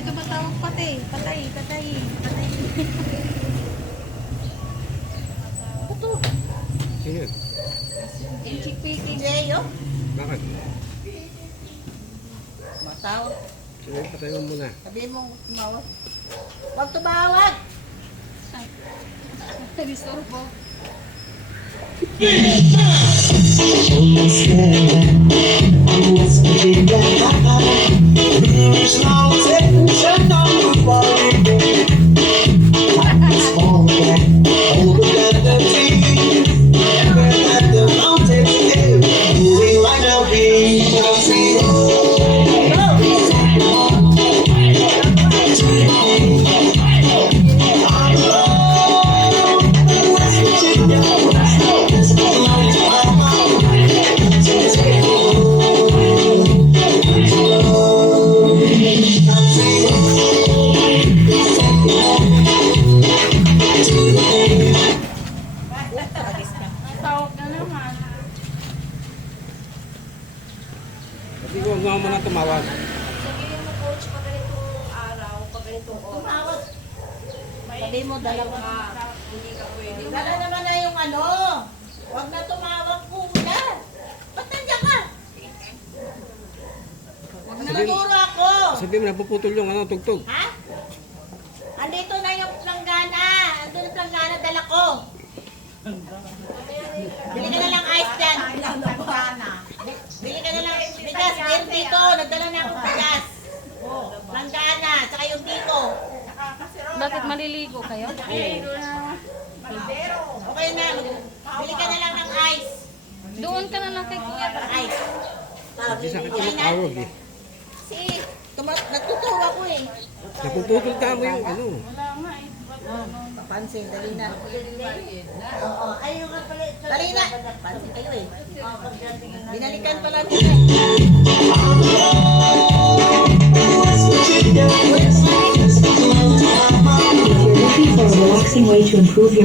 ito ba tawag patay? Patay. Ito. Sino yun? Inchik picking. Jeyo? Bakit? Matawag. Sino yun? Patay mo muna. Sabihin mo tumawag. Huwag tumawag! Nag-istorbo. Tawag na naman. Hindi ko huwag mo na tumawag. Sabihin mo, coach, pag ganitong araw, pag ganitong oras, Tumawag. Sabihin mo, dalawa. hindi ka pwede. Dala naman na yung ano. Huwag na tumawag muna. Ba't nandiyan ka? Huwag na naturo ako. Sabihin mo na puputol yung ano, tugtog. Ha? Andito na yung planggana. Andito yung planggana, dala ko. Bili ka na lang ice dyan. Bili ka na lang bigas. Meron dito. Nagdala na akong bigas. Planggana. Tsaka yung dito. Bakit maliligo kayo? Okay na. Bili ka na lang ng ice. Doon ka na lang kay Kuya. Ice. Hindi sakit yung tawag eh. Nagtuturo ako eh. Napuputol ka mo yung ano. Papansin, dali na. Oo, ayun nga pala. Dali na. Pansin kayo eh. Binalikan pala nila. If you're looking for a relaxing way to improve your